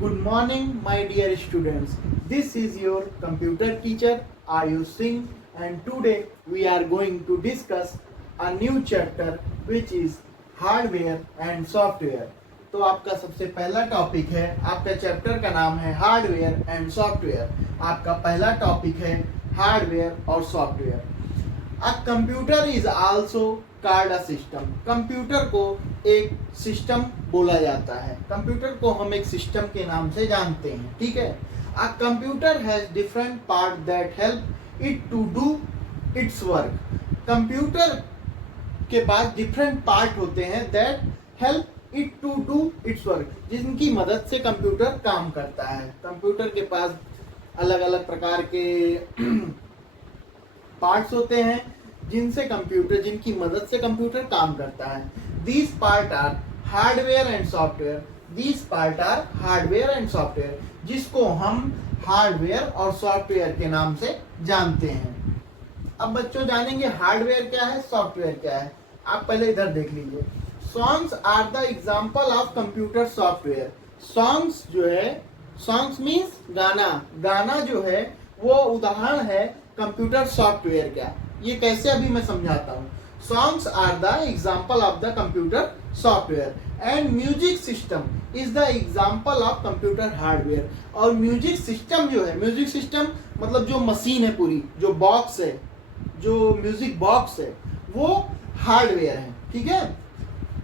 Good morning, my dear students. This is your computer teacher Ayush Singh, and today we are going to discuss a new chapter which is hardware and software. तो आपका सबसे पहला topic है, आपका chapter का नाम है hardware and software. आपका पहला टॉपिक है हार्डवेयर और software. A computer is also called a system. Computer को एक सिस्टम बोला जाता है। कंप्यूटर को हम एक सिस्टम के नाम से जानते हैं, ठीक है। A computer has different part that help it to do its work. Computer के पास डिफरेंट पार्ट होते हैं that help it to do its work, जिनकी मदद से कंप्यूटर काम करता है। कंप्यूटर के पास अलग अलग प्रकार के पार्ट्स होते हैं जिनकी मदद से कंप्यूटर काम करता है। These part are hardware and software. These part are hardware and software, जिसको हम हार्डवेयर और सॉफ्टवेयर के नाम से जानते हैं। अब बच्चों जानेंगे हार्डवेयर क्या है, सॉफ्टवेयर क्या है। आप पहले इधर देख लीजिए। Songs are the example of computer software. Songs जो है, सॉन्ग्स मीन्स गाना, गाना जो है वो उदाहरण है कंप्यूटर सॉफ्टवेयर का। ये कैसे अभी मैं समझाता हूँ। Songs are the example of the computer software and music system is the example of computer hardware. और म्यूजिक सिस्टम जो है, म्यूजिक सिस्टम मतलब जो मशीन है पूरी, जो बॉक्स है, जो म्यूजिक बॉक्स है, वो हार्डवेयर है, ठीक है।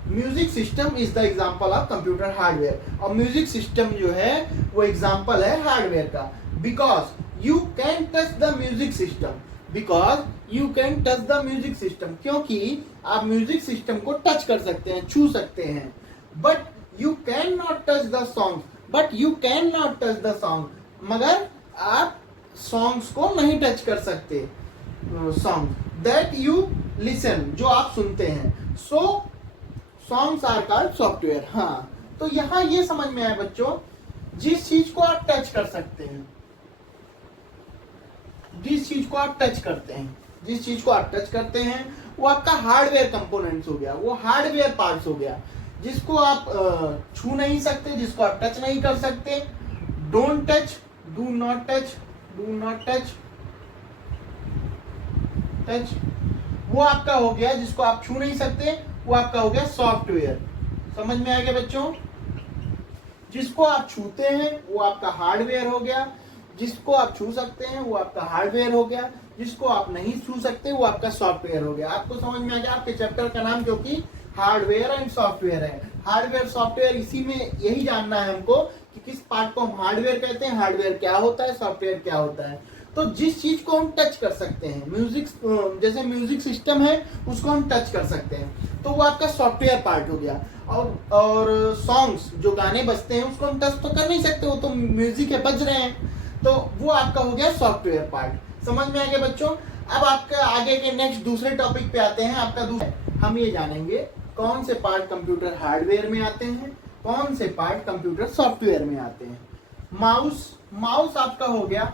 Music system is the example of computer hardware. और म्यूजिक सिस्टम जो है वो एग्जाम्पल है हार्डवेयर का। Because you can touch the music system, because you can touch the music system, क्योंकि आप म्यूजिक सिस्टम को टच कर सकते हैं, छू सकते हैं। But you can not touch the song, but you can not touch the song, मगर आप सॉन्ग्स को नहीं टच कर सकते। सॉन्ग दैट यू लिसन, जो आप सुनते हैं। सो सॉन्ग्स आर कॉल्ड सॉफ्टवेयर। हाँ, तो यहाँ ये समझ में आया बच्चों, जिस चीज को आप टच कर सकते हैं, जिस चीज को आप टच करते हैं, जिस चीज को आप टच करते हैं वो आपका हार्डवेयर कंपोनेंट्स हो गया, वो हार्डवेयर पार्ट्स हो गया। जिसको आप छू नहीं सकते, जिसको आप टच नहीं कर सकते, don't touch, do not touch, do not touch, touch, वो आपका हो गया। जिसको आप छू नहीं सकते वो आपका हो गया सॉफ्टवेयर। समझ में आ गया बच्चों। जिसको आप छूते हैं वो आपका हार्डवेयर हो गया, जिसको आप छू सकते हैं वो आपका हार्डवेयर हो गया, जिसको आप नहीं छू सकते वो आपका सॉफ्टवेयर हो गया। आपको समझ में आ गया आपके चैप्टर का नाम, क्योंकि हार्डवेयर एंड सॉफ्टवेयर है। हार्डवेयर सॉफ्टवेयर, इसी में यही जानना है हमको कि किस पार्ट को हम हार्डवेयर कहते हैं, हार्डवेयर क्या होता है, सॉफ्टवेयर क्या होता है। तो जिस चीज को हम टच कर सकते हैं, म्यूजिक, जैसे म्यूजिक सिस्टम है उसको हम टच कर सकते हैं, तो वो आपका सॉफ्टवेयर पार्ट हो गया। और सॉन्ग्स, जो गाने बजते हैं उसको हम टच तो कर नहीं सकते, वो तो म्यूजिक है, बज रहे हैं, तो वो आपका हो गया सॉफ्टवेयर पार्ट। समझ में आ गया बच्चों। अब आपका आगे के नेक्स्ट दूसरे टॉपिक पे आते हैं। आपका दूसरा, हम ये जानेंगे कौन से पार्ट कंप्यूटर हार्डवेयर में आते हैं, कौन से पार्ट कंप्यूटर सॉफ्टवेयर में आते हैं। माउस, माउस आपका हो गया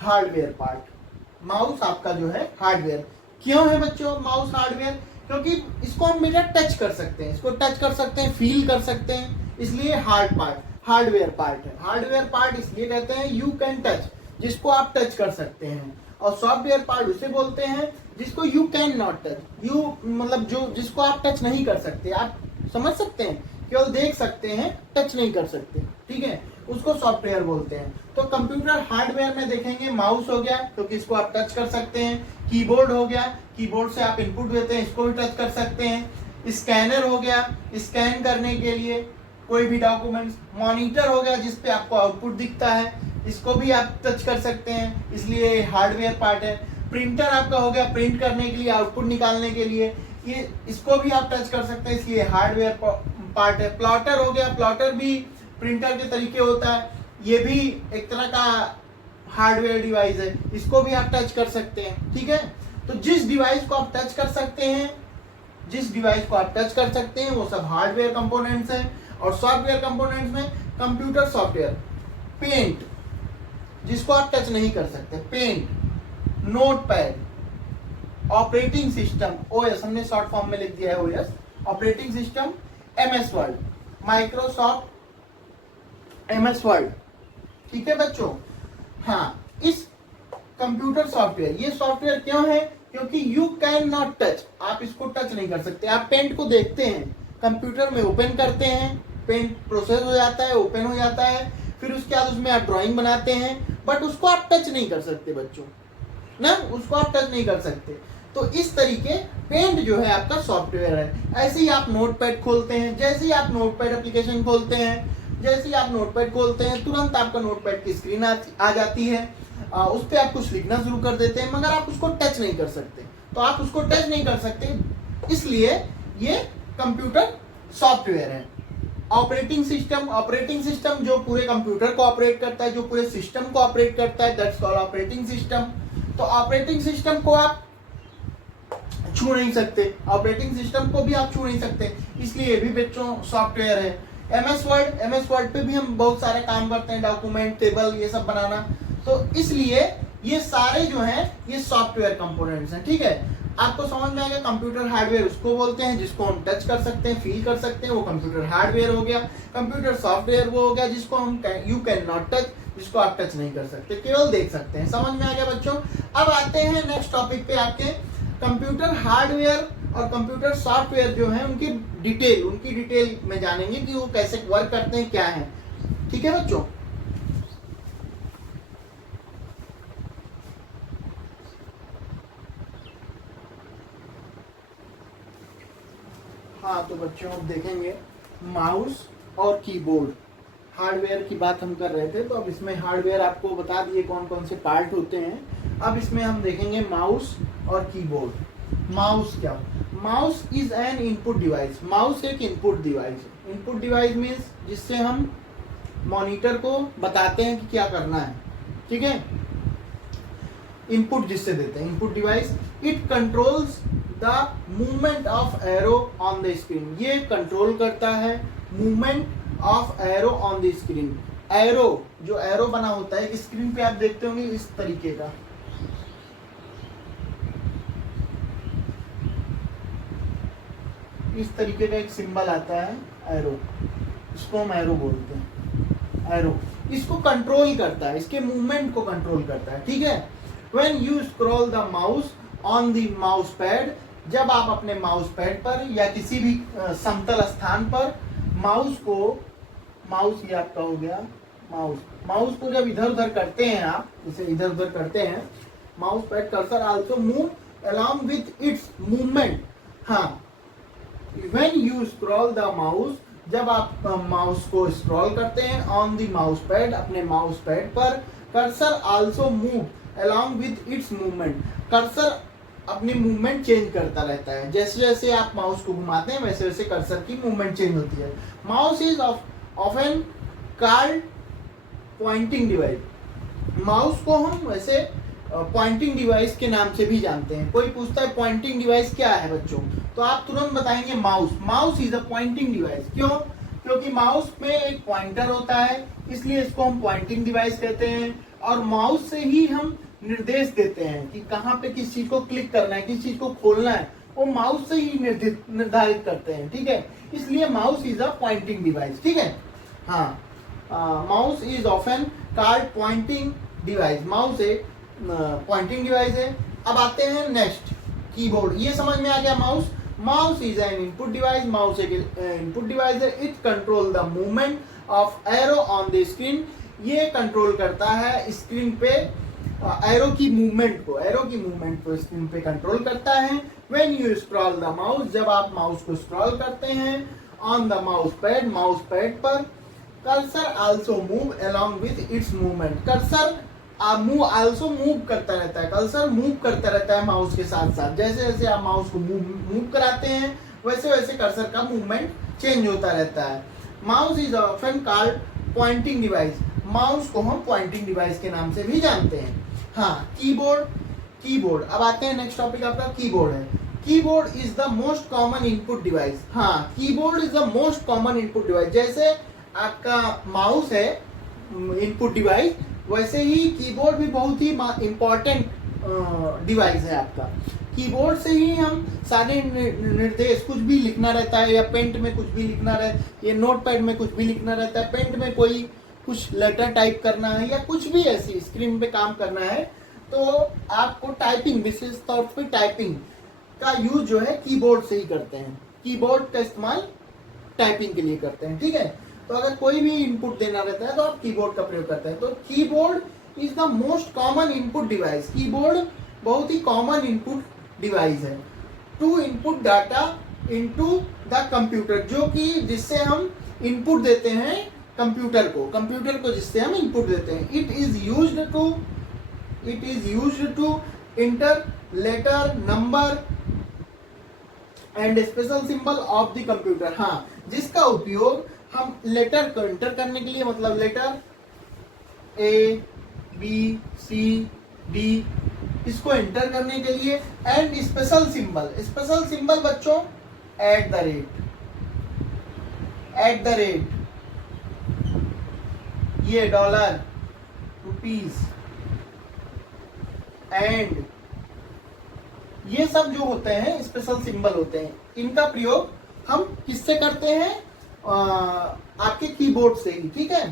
हार्डवेयर पार्ट। माउस आपका जो है हार्डवेयर। क्यों है बच्चों माउस हार्डवेयर? क्योंकि इसको हम बेटा टच कर सकते हैं, इसको टच कर सकते हैं, फील कर सकते हैं, इसलिए हार्डवेयर पार्ट है। हार्डवेयर पार्ट इसलिए कहते हैं यू कैन टच, जिसको आप टच कर सकते हैं। और सॉफ्टवेयर पार्ट उसे बोलते हैं जिसको you can not touch. You मतलब जो, जिसको आप टच नहीं कर सकते, आप समझ सकते हैं, केवल देख सकते हैं, टच नहीं कर सकते, ठीक है, उसको सॉफ्टवेयर बोलते हैं। तो कंप्यूटर हार्डवेयर में देखेंगे माउस हो गया क्योंकि इसको आप टच कर सकते हैं, कीबोर्ड हो गया, कीबोर्ड से आप इनपुट देते हैं, इसको भी टच कर सकते हैं। स्कैनर हो गया, स्कैन करने के लिए कोई भी डॉक्यूमेंट्स। मॉनिटर हो गया जिसपे आपको आउटपुट दिखता है, इसको भी आप टच कर सकते हैं, इसलिए हार्डवेयर पार्ट है। प्रिंटर आपका हो गया, प्रिंट करने के लिए, आउटपुट निकालने के लिए, ये इसको भी आप टच कर सकते हैं, इसलिए हार्डवेयर पार्ट है। प्लॉटर हो गया, प्लॉटर भी प्रिंटर के तरीके होता है, ये भी एक तरह का हार्डवेयर डिवाइस है, इसको भी आप टच कर सकते हैं, ठीक है। तो जिस डिवाइस को आप टच कर सकते हैं, जिस डिवाइस को आप टच कर सकते हैं वो सब हार्डवेयर कंपोनेंट्स हैं। और सॉफ्टवेयर कंपोनेंट्स में कंप्यूटर सॉफ्टवेयर, पेंट जिसको आप टच नहीं कर सकते, paint, notepad, operating system OS, हमने शॉर्ट फॉर्म में लिख दिया है OS, operating system, MS Word, Microsoft MS Word, ठीक है बच्चों। हाँ, इस कंप्यूटर सॉफ्टवेयर, ये सॉफ्टवेयर क्यों है? क्योंकि यू कैन नॉट टच, आप इसको टच नहीं कर सकते। आप पेंट को देखते हैं, कंप्यूटर में ओपन करते हैं, पेंट प्रोसेस हो जाता है, ओपन हो जाता है, फिर उसके बाद उसमें आप ड्राइंग बनाते हैं, बट उसको आप टच नहीं कर सकते बच्चों ना, उसको आप टच नहीं कर सकते। तो इस तरीके पेंट जो है आपका सॉफ्टवेयर है। ऐसे ही आप नोटपैड खोलते हैं, जैसे ही आप नोटपैड एप्लीकेशन खोलते हैं, जैसे ही आप नोटपैड खोलते हैं, तुरंत आपका नोटपैड की स्क्रीन आ जाती है, उस पर आप कुछ लिखना शुरू कर देते हैं, मगर आप उसको टच नहीं कर सकते। तो आप उसको टच नहीं कर सकते, इसलिए ये कंप्यूटर सॉफ्टवेयर है। ऑपरेटिंग सिस्टम जो पूरे कंप्यूटर को ऑपरेट करता है, जो पूरे सिस्टम को ऑपरेट करता है, दैट्स कॉल्ड ऑपरेटिंग सिस्टम। तो ऑपरेटिंग सिस्टम को आप छू नहीं सकते, ऑपरेटिंग सिस्टम को भी आप छू नहीं सकते, इसलिए ये भी बच्चों सॉफ्टवेयर है। एमएस वर्ड पे भी हम बहुत सारे काम करते हैं, डॉक्यूमेंट, टेबल, ये सब बनाना। तो इसलिए ये सारे जो हैं ये सॉफ्टवेयर कंपोनेंट्स हैं, ठीक है। आपको समझ में आएगा। कंप्यूटर हार्डवेयर उसको बोलते हैं जिसको हम टच कर सकते हैं, फील कर सकते हैं, वो कंप्यूटर हार्डवेयर हो गया। कंप्यूटर सॉफ्टवेयर वो हो गया जिसको हम यू कैन नॉट टच, जिसको आप टच नहीं कर सकते, केवल देख सकते हैं। समझ में आ गया बच्चों। अब आते हैं नेक्स्ट टॉपिक पे, आपके कंप्यूटर हार्डवेयर और कंप्यूटर सॉफ्टवेयर जो है उनकी डिटेल में जानेंगे कि वो कैसे वर्क करते हैं, क्या है, ठीक है बच्चों। हाँ तो बच्चों अब देखेंगे माउस और कीबोर्ड। हार्डवेयर की बात हम कर रहे थे, तो अब इसमें हार्डवेयर आपको बता दिए कौन कौन से पार्ट होते हैं। अब इसमें हम देखेंगे माउस और कीबोर्ड। माउस क्या? Mouse is an input device. Mouse एक इनपुट डिवाइस है। इनपुट डिवाइस मीन्स जिससे हम मॉनिटर को बताते हैं कि क्या करना है, ठीक है। इनपुट जिससे देते हैं, input device. It controls the movement of arrow on the screen. ये कंट्रोल करता है movement of arrow on the screen. Arrow, जो एरो बना होता है स्क्रीन पे आप देखते होंगे इस तरीके का, इस तरीके का एक सिंबल आता है एरो, इसको हम एरो बोलते हैं। एरो इसको कंट्रोल करता है, इसके मूवमेंट को कंट्रोल करता है, ठीक है। When you scroll the mouse on the mouse pad, जब आप अपने माउस पैड पर या किसी भी समतल स्थान पर माउस ये आपका हो गया माउस को जब इधर उधर करते हैं, आप इसे इधर उधर करते हैं, mouse pad cursor also move along with its movement. हाँ, when you scroll the mouse, जब आप माउस को स्क्रॉल करते हैं ऑन द माउस पैड, अपने माउस पैड पर, cursor also move along with its movement. Cursor अपनी मूवमेंट चेंज करता रहता है, जैसे जैसे आप माउस को घुमाते हैं वैसे वैसे कर्सर की मूवमेंट चेंज होती है। Mouse is often called pointing device. Mouse को हम वैसे पॉइंटिंग डिवाइस के नाम से भी जानते हैं। कोई पूछता है पॉइंटिंग डिवाइस क्या है बच्चों, तो आप तुरंत बताएंगे mouse is a pointing device. क्यों? क्योंकि माउस में एक पॉइंटर होता है, इसलिए इसको हम पॉइंटिंग डिवाइस कहते हैं। और माउस से ही हम निर्देश देते हैं कि कहाँ पे किस चीज को क्लिक करना है, किस चीज को खोलना है, वो माउस से ही निर्धारित करते हैं, ठीक है। इसलिए mouse is a pointing device, ठीक है। हाँ, mouse is often called pointing device. Mouse एक पॉइंटिंग डिवाइस है। अब आते हैं नेक्स्ट, कीबोर्ड। ये समझ में आ गया। Mouse is an input device. Mouse एक इनपुट डिवाइस है। It control the movement of arrow on the screen. ये कंट्रोल करता है स्क्रीन पे एरो की मूवमेंट को स्क्रीन पे कंट्रोल करता है। When you scroll the mouse, जब आप माउस को स्क्रॉल करते हैं ऑन द माउस पैड पर, cursor also move along with its movement. Cursor also move करता रहता है, कर्सर मूव करता रहता है माउस के साथ साथ। जैसे जैसे आप माउस को मूव कराते हैं वैसे वैसे कर्सर का मूवमेंट चेंज होता रहता है। Mouse is often called pointing device. Mouse को हम पॉइंटिंग डिवाइस के नाम से भी जानते हैं। हाँ, कीबोर्ड। अब आते हैं नेक्स्ट टॉपिक, आपका कीबोर्ड है। Keyboard is the most common input device. हाँ, keyboard is the most common input device. जैसे आपका माउस है इनपुट डिवाइस, वैसे ही कीबोर्ड भी बहुत ही इंपॉर्टेंट डिवाइस है आपका। कीबोर्ड से ही हम सारे निर्देश, कुछ भी लिखना रहता है या पेंट में कुछ भी लिखना रहे, ये नोटपैड में कुछ भी लिखना रहता है, पेंट में कोई कुछ लेटर टाइप करना है या कुछ भी ऐसी स्क्रीन पे काम करना है, तो आपको टाइपिंग, विशेष तौर पे टाइपिंग का यूज जो है कीबोर्ड से ही करते हैं। कीबोर्ड का इस्तेमाल टाइपिंग के लिए करते हैं, ठीक है। तो अगर कोई भी इनपुट देना रहता है तो आप कीबोर्ड का प्रयोग करते हैं। तो keyboard is the most common input device. Keyboard बहुत ही कॉमन इनपुट डिवाइस है to input data into the computer, जो कि जिससे हम इनपुट देते हैं कंप्यूटर को जिससे हम इनपुट देते हैं। It is used to enter letter, number and special symbol of the computer. हाँ, जिसका उपयोग हम लेटर को इंटर करने के लिए, मतलब letter A B C D, इसको एंटर करने के लिए, एंड स्पेशल सिंबल बच्चों एट द रेट, ये डॉलर, रुपीस, एंड ये सब जो होते हैं स्पेशल सिंबल होते हैं। इनका प्रयोग हम किससे करते हैं? आपके कीबोर्ड से ही, ठीक है।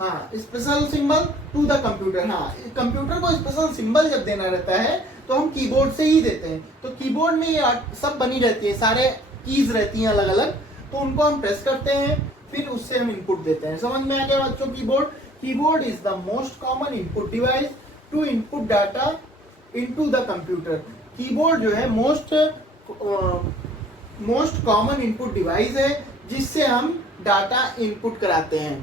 हाँ, special symbol to the computer. हाँ, कंप्यूटर को स्पेशल सिंबल जब देना रहता है तो हम कीबोर्ड से ही देते हैं। तो कीबोर्ड में ये सब बनी रहती है, सारे कीज रहती हैं अलग अलग, तो उनको हम प्रेस करते हैं, फिर उससे हम इनपुट देते हैं। समझ में आ गया बच्चों? Keyboard is the most common input device to input data into the computer. Keyboard जो है मोस्ट कॉमन इनपुट डिवाइस है जिससे हम डाटा इनपुट कराते हैं,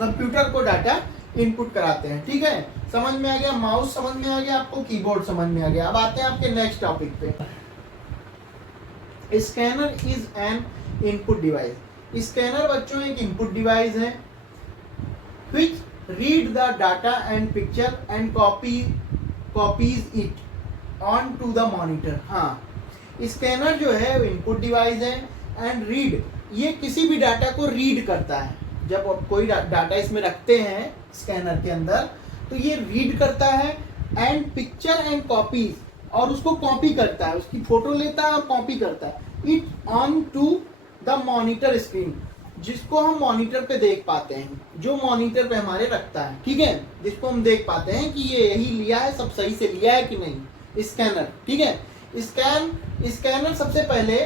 कंप्यूटर को डाटा इनपुट कराते हैं, ठीक है। समझ में आ गया? माउस समझ में आ गया आपको, कीबोर्ड समझ में आ गया। अब आते हैं आपके नेक्स्ट टॉपिक पे। Scanner is an input device. Scanner बच्चों एक इनपुट डिवाइस है which read the data and picture and copies it onto the monitor। हाँ, स्कैनर जो है वो इनपुट डिवाइस है, एंड रीड, ये किसी भी डाटा को रीड करता है। जब आप कोई डाटा इसमें रखते हैं स्कैनर के अंदर, तो ये रीड करता है, एंड पिक्चर एंड कॉपीज, और उसको कॉपी करता है, उसकी फोटो लेता है और कॉपी करता है। It on to the monitor screen, जिसको हम मॉनिटर पे देख पाते हैं, जो मॉनिटर पे हमारे रखता है, ठीक है, जिसको हम देख पाते हैं कि ये यही लिया है, सब सही से लिया है कि नहीं, स्कैनर, ठीक है। स्कैनर सबसे पहले,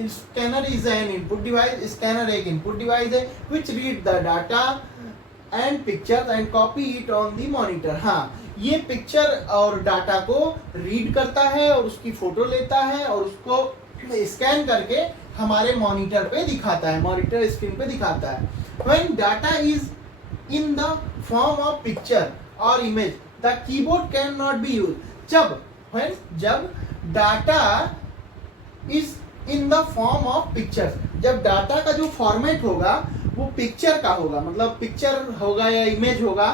scanner is an input device. Scanner एक इनपुट डिवाइस है which read the data and picture and copy it on the monitor. हाँ, ये पिक्चर और डाटा को रीड करता है और उसकी फोटो लेता है और उसको स्कैन करके हमारे मॉनिटर पे दिखाता है, मॉनिटर स्क्रीन पे दिखाता है। When data is in the form of picture or image, the keyboard cannot be used। जब data is in the form of picture, जब डाटा का जो फॉर्मेट होगा वो पिक्चर का होगा, मतलब पिक्चर होगा या इमेज होगा,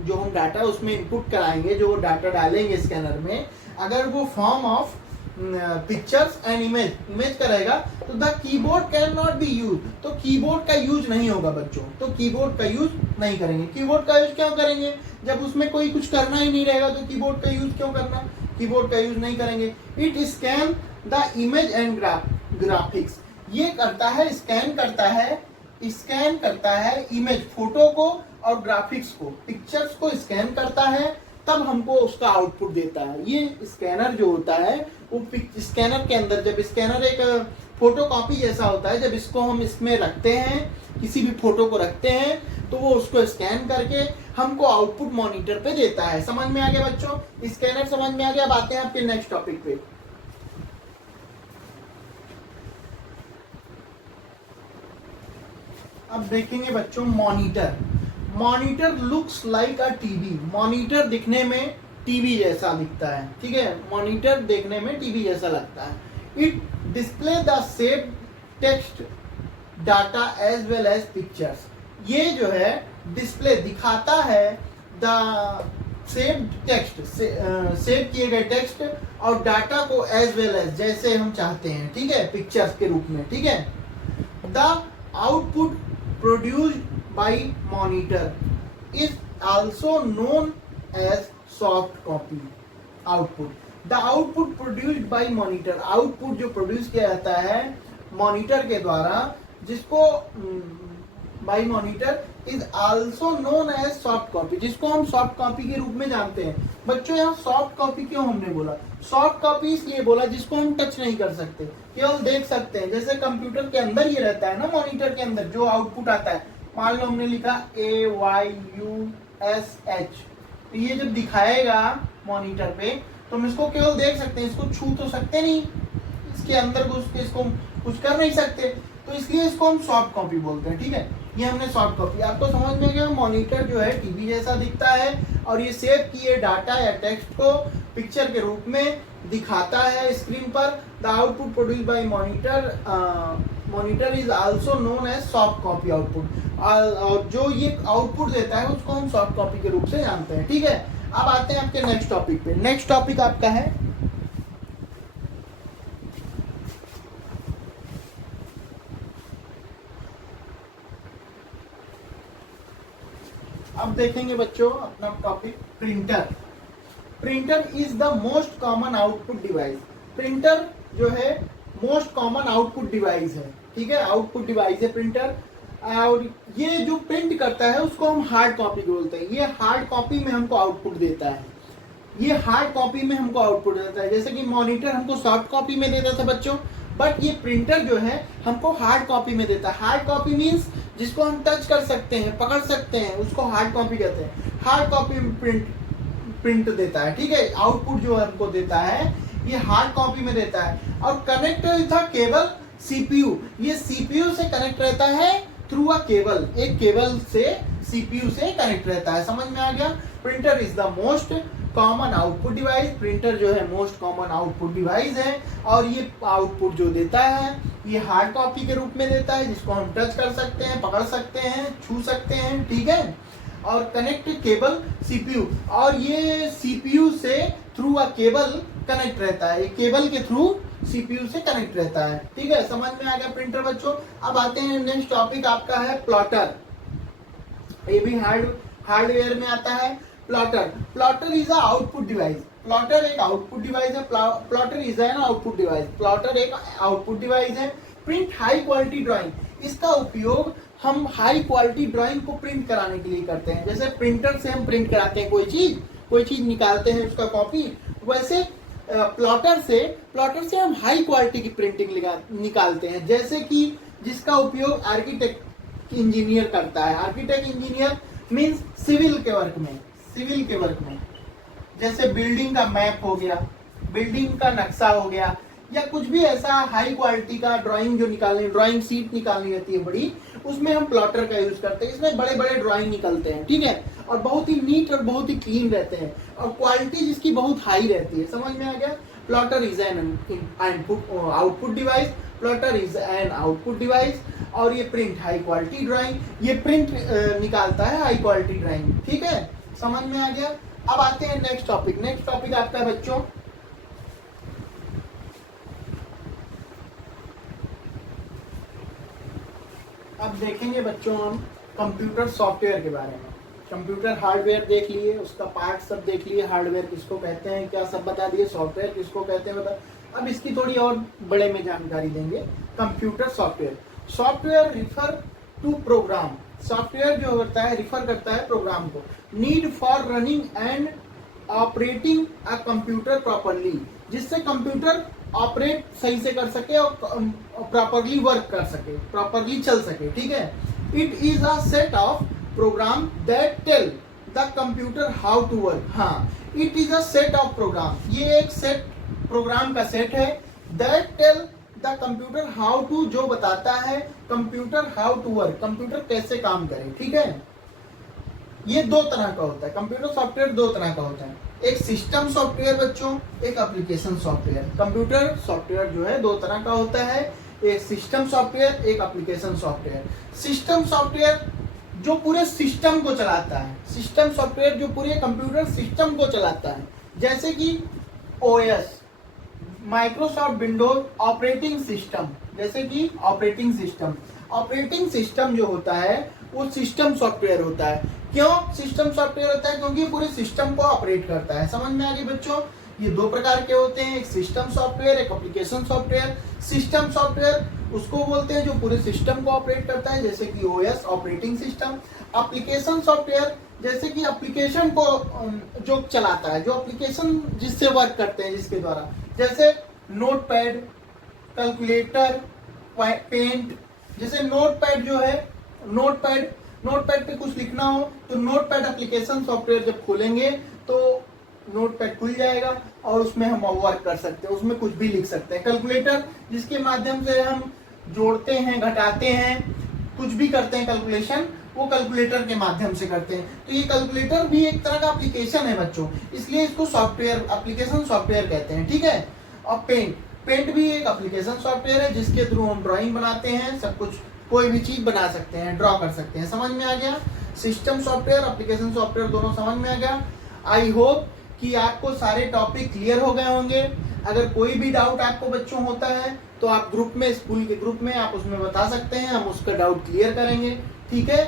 जो हम डाटा उसमें इनपुट कराएंगे, जो डाटा डालेंगे स्कैनर में, अगर वो form of pictures and image करेगा, तो the keyboard can not be use. तो कीबोर्ड का यूज नहीं होगा बच्चों, तो कीबोर्ड का यूज नहीं करेंगे। कीबोर्ड का यूज क्यों करेंगे? जब उसमें कोई कुछ करना ही नहीं रहेगा तो कीबोर्ड का यूज क्यों करना? कीबोर्ड का यूज नहीं करेंगे। It scan the image and graphics, ये करता है, स्कैन करता है इमेज, फोटो को और ग्राफिक्स को, पिक्चर्स को स्कैन करता है, तब हमको उसका आउटपुट देता है। ये स्कैनर जो होता है वो स्कैनर के अंदर, जब स्कैनर एक फोटो कॉपी जैसा होता है, जब इसको हम इसमें रखते हैं, किसी भी फोटो को रखते हैं, तो वो उसको स्कैन करके हमको आउटपुट मॉनिटर पे देता है। समझ में आ गया बच्चों? स्कैनर समझ में आ गया। बातें हैं आपके नेक्स्ट टॉपिक पे। अब देखेंगे बच्चों monitor looks like a TV. Monitor दिखने में टीवी जैसा दिखता है, ठीक है, मॉनिटर देखने में टीवी जैसा लगता है। It display the save text data as well as pictures. ये जो है डिस्प्ले दिखाता है द सेव टेक्स्ट, सेव किए गए टेक्स्ट और डाटा को एज वेल एज, जैसे हम चाहते हैं, ठीक है, पिक्चर्स के रूप में, ठीक है। The output produced by monitor is also known as soft copy output। The output produced by monitor, output जो प्रोड्यूस किया जाता है मॉनिटर के द्वारा, जिसको by monitor is also known as soft copy, जिसको हम सॉफ्ट कॉपी के रूप में जानते हैं। बच्चों यहाँ सॉफ्ट कॉपी क्यों हमने बोला? सॉफ्ट कॉपी इसलिए बोला जिसको हम टच नहीं कर सकते, केवल देख सकते हैं। जैसे कंप्यूटर के अंदर ये रहता है ना, मॉनिटर के अंदर जो आउटपुट आता है, मान लो हमने लिखा AYUSH, तो ये जब दिखाएगा मॉनिटर पे तो हम इसको केवल देख सकते हैं, इसको छू तो सकते नहीं, इसके अंदर घुस के इसको कुछ कर नहीं सकते, तो इसलिए इसको हम सॉफ्ट कॉपी बोलते हैं। ठीक है, ये हमने सॉफ्ट कॉपी, आपको समझ में गया? मॉनिटर जो है टीवी जैसा दिखता है और ये सेव किए डाटा या टेक्स्ट को पिक्चर के रूप में दिखाता है स्क्रीन पर। The output produce by monitor is also known as soft copy output, और जो ये आउटपुट देता है उसको हम सॉफ्ट कॉपी के रूप से जानते हैं। ठीक है, अब आते हैं आपके नेक्स्ट टॉपिक पे। नेक्स्ट टॉपिक आपका है अब देखेंगे बच्चों अपना topic printer. Printer is the most common output device. Printer जो है मोस्ट कॉमन आउटपुट डिवाइस है। ठीक है, आउटपुट डिवाइस है प्रिंटर, और ये जो प्रिंट करता है उसको हम हार्ड कॉपी बोलते हैं। ये हार्ड कॉपी में हमको आउटपुट देता है, ये हार्ड कॉपी में हमको आउटपुट देता है। जैसे कि मॉनिटर हमको सॉफ्ट कॉपी में देता था बच्चों, बट ये प्रिंटर जो है हमको हार्ड कॉपी में देता है। हार्ड कॉपी मीन्स जिसको हम टच कर सकते हैं, पकड़ सकते हैं, उसको हार्ड कॉपी कहते हैं। हार्ड कॉपी में प्रिंट देता है। ठीक है, आउटपुट जो हमको देता है ये हार्ड कॉपी में देता है। और कनेक्ट था केबल सीपीयू, ये सीपीयू से कनेक्ट रहता है थ्रू अ केबल, एक केबल से सीपीयू से कनेक्ट रहता है। समझ में आ गया? Printer is the most common output device. Printer जो है मोस्ट कॉमन आउटपुट डिवाइस है, और ये आउटपुट जो देता है ये हार्ड कॉपी के रूप में देता है, जिसको हम टच कर सकते हैं, पकड़ सकते हैं, छू सकते हैं। ठीक है, और कनेक्ट केबल सीपीयू, और ये सीपीयू से थ्रू अ केबल कनेक्ट रहता है, केबल के थ्रू सीपीयू से कनेक्ट रहता है। ठीक है, समझ में आ गया प्रिंटर बच्चों। अब आते हैं नेक्स्ट टॉपिक आपका है प्लॉटर। ये भी हार्डवेयर में आता है। Plotter is a output device. Plotter एक आउटपुट डिवाइस है। Plotter is an output device. Plotter एक आउटपुट डिवाइस है। प्रिंट हाई क्वालिटी ड्राइंग, इसका उपयोग हम हाई क्वालिटी ड्राइंग को प्रिंट कराने के लिए करते हैं। जैसे प्रिंटर से हम प्रिंट कराते हैं कोई चीज निकालते हैं उसका कॉपी, वैसे प्लॉटर से हम हाई क्वालिटी की प्रिंटिंग निकालते हैं। जैसे कि जिसका उपयोग आर्किटेक्ट इंजीनियर करता है। आर्किटेक्ट इंजीनियर मीन्स सिविल के वर्क में जैसे बिल्डिंग का मैप हो गया, बिल्डिंग का नक्शा हो गया, या कुछ भी ऐसा हाई क्वालिटी का ड्राइंग जो निकालनी, ड्राइंग शीट निकालनी रहती है बड़ी, उसमें हम प्लॉटर का यूज करते हैं। इसमें बड़े बड़े ड्राइंग निकलते हैं। ठीक है, और बहुत ही नीट और बहुत ही क्लीन रहते हैं, और क्वालिटी जिसकी बहुत हाई रहती है। समझ में आ गया? Plotter is an output device. Plotter is an output device, और ये प्रिंट हाई क्वालिटी ड्राइंग, ये प्रिंट निकालता है हाई क्वालिटी ड्राइंग। ठीक है, समझ में आ गया? अब आते हैं नेक्स्ट टॉपिक। नेक्स्ट टॉपिक आपका है बच्चों अब देखेंगे बच्चों हम कंप्यूटर सॉफ्टवेयर के बारे में। कंप्यूटर हार्डवेयर देख लिए, उसका पार्ट सब देख लिए, हार्डवेयर किसको कहते हैं क्या सब बता दिए, सॉफ्टवेयर किसको कहते हैं बता। अब इसकी थोड़ी और बड़े में जानकारी देंगे। Computer software refer to program. Software जो होता है रिफर करता है प्रोग्राम को। Need for running and operating a computer properly, जिससे कंप्यूटर ऑपरेट सही से कर सके और प्रॉपरली वर्क कर सके, प्रॉपरली चल सके। ठीक है, it is a set of program that tell the computer how to work. हाँ, it is a set of program, ये एक सेट प्रोग्राम का सेट है। That tell the computer how to, जो बताता है computer how to work, computer कैसे काम करे। ठीक है, ये दो तरह का होता है। कंप्यूटर सॉफ्टवेयर दो तरह का होता है, एक सिस्टम सॉफ्टवेयर बच्चों, एक एप्लीकेशन सॉफ्टवेयर। कंप्यूटर सॉफ्टवेयर जो है दो तरह का होता है, एक सिस्टम सॉफ्टवेयर, एक एप्लीकेशन सॉफ्टवेयर। सिस्टम सॉफ्टवेयर जो पूरे सिस्टम को चलाता है, सिस्टम सॉफ्टवेयर जो पूरे कंप्यूटर सिस्टम को चलाता है, जैसे कि OS, Microsoft Windows operating system, जैसे कि ऑपरेटिंग सिस्टम जो होता है वो सिस्टम सॉफ्टवेयर होता है। क्यों सिस्टम सॉफ्टवेयर होता है? क्योंकि पूरे सिस्टम को ऑपरेट करता है। समझ में आ गई बच्चों? ये दो प्रकार के होते हैं, एक सिस्टम सॉफ्टवेयर, एक एप्लीकेशन सॉफ्टवेयर। सिस्टम सॉफ्टवेयर उसको बोलते हैं जो पूरे सिस्टम को ऑपरेट करता है, जैसे कि OS operating system. Application software जैसे कि एप्लीकेशन को जो चलाता है, जो एप्लीकेशन जिससे वर्क करते हैं, जिसके द्वारा, जैसे नोटपैड, कैलकुलेटर, पेंट। जैसे नोटपैड जो है, नोटपैड पे कुछ लिखना हो तो नोटपैड एप्लीकेशन सॉफ्टवेयर जब खोलेंगे तो नोटपैड खुल जाएगा और उसमें हम वर्क कर सकते हैं, उसमें कुछ भी लिख सकते हैं। कैलकुलेटर जिसके माध्यम से हम जोड़ते हैं, घटाते हैं, कुछ भी करते हैं कैलकुलेशन, वो कैलकुलेटर के माध्यम से करते हैं। तो ये कैलकुलेटर भी एक तरह का एप्लीकेशन है बच्चों, इसलिए इसको सॉफ्टवेयर, एप्लीकेशन सॉफ्टवेयर कहते हैं, ठीक है। और पेंट भी एक एप्लीकेशन सॉफ्टवेयर है जिसके थ्रू हम ड्राइंग बनाते हैं, सब कुछ, कोई भी चीज बना सकते हैं, ड्रॉ कर सकते हैं। समझ में आ गया? सिस्टम सॉफ्टवेयर, एप्लीकेशन सॉफ्टवेयर दोनों समझ में आ गया। आई होप कि आपको सारे टॉपिक क्लियर हो गए होंगे। अगर कोई भी डाउट आपको बच्चों होता है तो आप ग्रुप में, स्कूल के ग्रुप में आप उसमें बता सकते हैं, हम उसका डाउट क्लियर करेंगे, ठीक है।